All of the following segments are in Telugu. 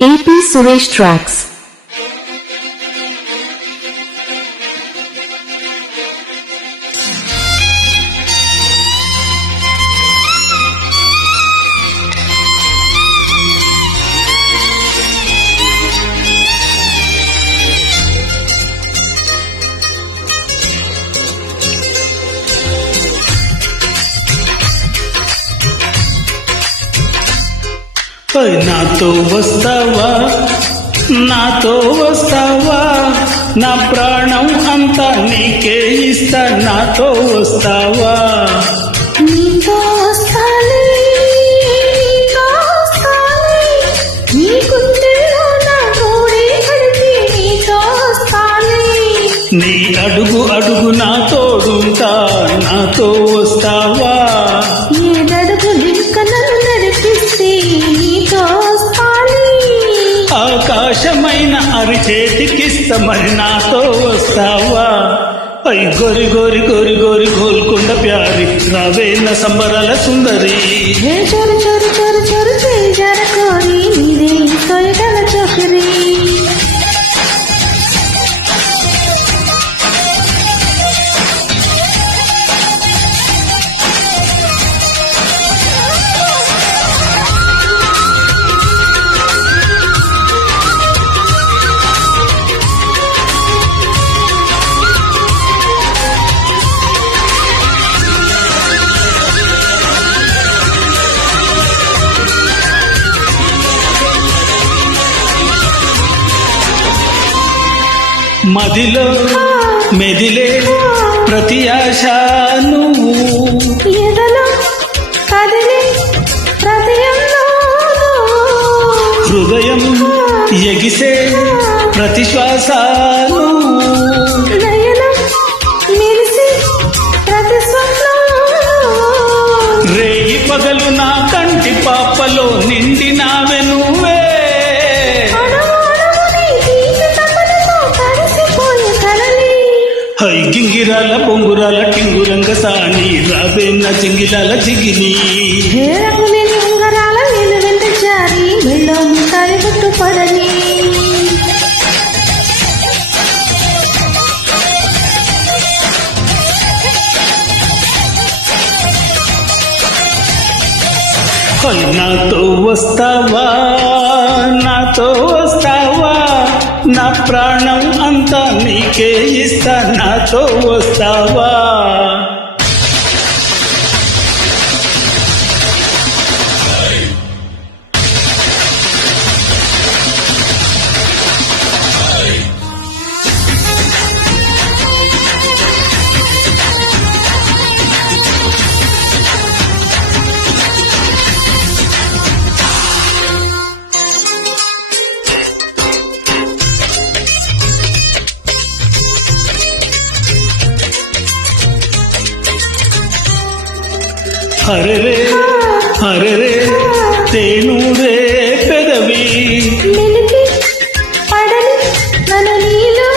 AP Suresh Tracks. నాతో వస్తావా నా ప్రాణం అంతా నీకే ఇస్తా నాతో వస్తావా నీతో వస్తాలే నీ గుండెల్లో నా గోడే కడితే నీతో వస్తాలే నీ అడుగు అడుగు నా తోడుంటా నాతో వస్తావా ఏడడుగు లింక నన్ను నడిపిస్తే నీతో వస్తాలే ఆకాశమైన అరిచేతికిస్త మరి నాతో వస్తావా ఐ గోరి గోరి గోరి గోరి గోల్కొండ ప్యారి రావేన సంబరాల సుందరి హే చోరు చోరు చోరు చోరు చేజార కోరి నీదే తొయగల చోకరి మదిలో మెదిలే ప్రతి ఆశ నువ్వు ఎదలో కదిలే హృదయంలో హృదయం ఎగిసే ప్రతి శ్వాస నువ్వు నయనం మెరిసే ప్రతి స్వప్నం రేయి పగలు నా కంటి పాపలో నిండినావే నువ్వే హై గింగిరాల పొంగురాల టింగురంగ సాని రాబేన్న జింగిలాల జిగిని హేరకుని ఉంగరాల నేను వెంట జారి మెళ్ళో ముట్టాలి గుట్టు పడని హై నాతో వస్తావా నా ప్రాణం అంతా నీకే ఇస్తా నాతో వస్తావా హరే తేనూరే పెదవి నిలిపి పడని నన్ను నీలో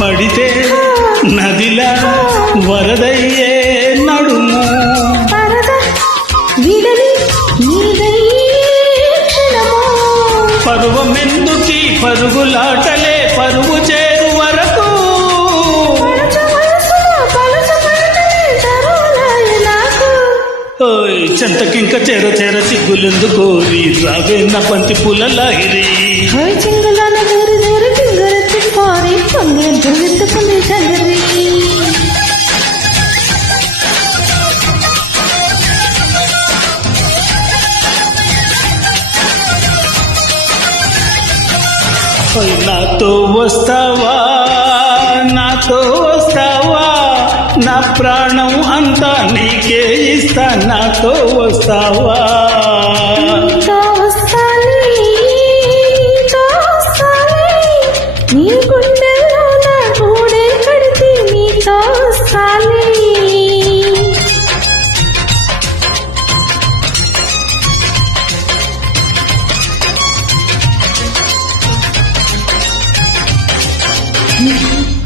పడితే నదిలా వరదయ్యే నడుము పరద విడని నీదై క్షణము పరువమెందుకి పరుగులాటలే పరువు చేరు వరకు చెంతకింక చేర చేర సిగ్గులెందు కోరి రావేన్న బంతి పూల లాహిరి చింగులాన దూరి దూరి టింగరెత్తి కోరి పొంగే దుర్వెత్తుకుని చందరి నాతో వస్తావా నా ప్రాణం అంతా నీకే ఇస్తా నాతో వస్తావా నీ గుండెల్లో నా గూడే కడితే నీతో వస్తాలే